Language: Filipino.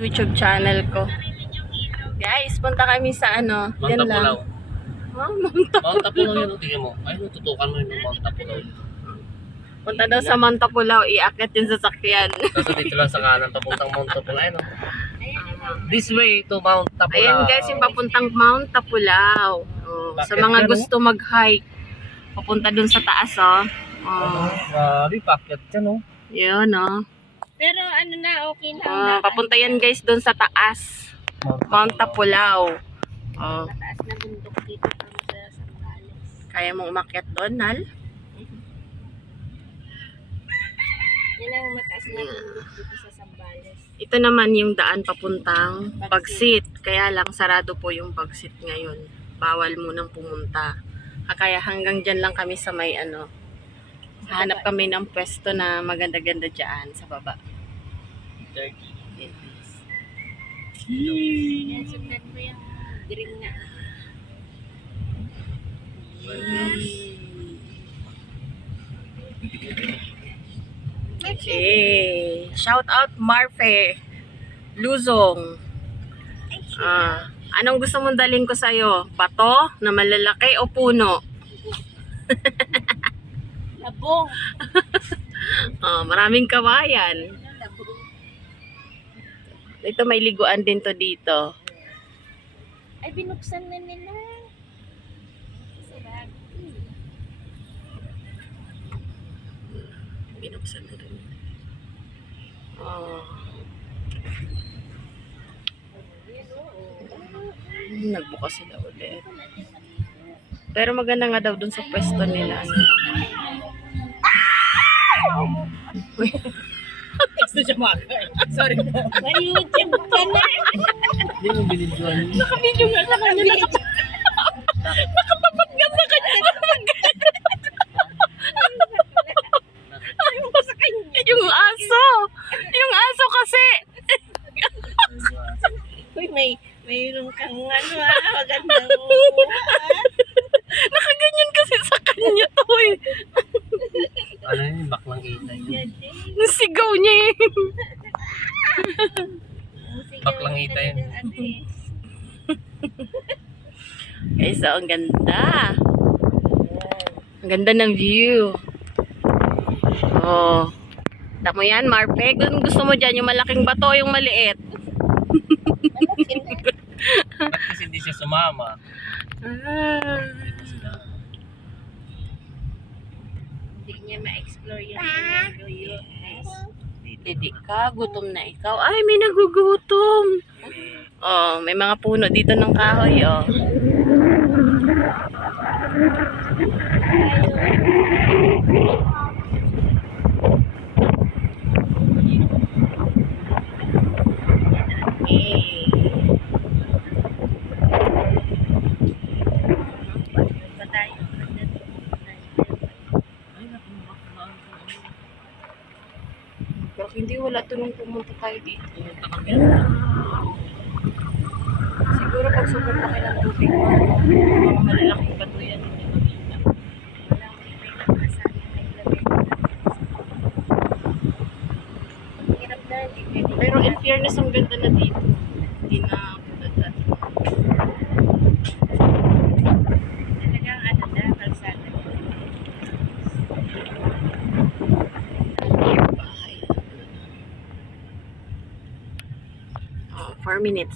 YouTube channel ko. Guys, punta kami sa ano, yan Mount lang. Tapulaw. Mount Mount Tapulaw yun, tingnan mo. Ay, tutukan mo yung Mount Tapulaw. Punta daw sa Mount Tapulaw, iakyat yung sasakyan. Tapos dito lang sa kanan, papuntang Mount Tapulaw. Ayun, oh. This way to Mount Tapulaw. Ayan guys, yung papuntang Mount Tapulaw. Oh, sa Bakit mga yan, gusto mag-hike, papunta dun sa taas, oh. Oh, Grabe, packet yan, oh. yun, oh. Pero ano na, okay na. Papunta yan guys dun sa taas. Mount Tapulaw. Oh, Mataas na bundok dito sa Sambales. kaya mong umakyat doon, Nal? Yan ang mataas na bundok dito sa Sambales. Ito naman yung daan papuntang Bagsit. Kaya lang sarado po yung Bagsit ngayon. Bawal munang pumunta. Kaya hanggang dyan lang kami sa may ano. Hanap kami ng pwesto na maganda-ganda dyan sa baba. Yan, sundan mo yung dream na. Okay. Shout out Marfe Luzong. Anong gusto mong dalhin ko sa'yo? Bato na malalaki o puno? Labong. Maraming kawayan. Labong. Ito may liguan din to dito. Ay, binuksan na nila. Sarap. Binuksan na rin. Nagbukas sila ulit. Pero maganda nga daw dun sa pwesto nila. Uy. Gusto siya makakain. Sorry po. May YouTube ka na. Hindi mo binidyoan yun. Naka-video nga sa kanya. Nakatapat nga sa kanya. Ano ba sa kanya? Yung aso. Yung aso kasi. Uy, mayroon kang ano magandang Nakaganyan kasi sa kanya to eh. Ano yun, baklang itay. Nasigaw niya eh. Baklang itay yun. Guys, so ang ganda. Ang ganda ng view. Oh. Tama yan, Marpe. Kung gusto mo dyan, yung malaking bato, yung maliit. Ba't kasi hindi siya sumama? Hindi niya ma-explore yung luyo. Didi ka, gutom na ikaw. Ay, may nagugutom. Oh, may mga puno dito ng kahoy, oh. Pero hindi wala to nung pumunta tayo dito. Siguro pag sobrang laki ng tubig mo, mga malalaking bato yan, hindi makita. Hirap na, hindi pwede. Pero in fairness, ang ganda na dito. Hindi na bulatan. Talagang ano na, kalsada. Bahay. 4 minutes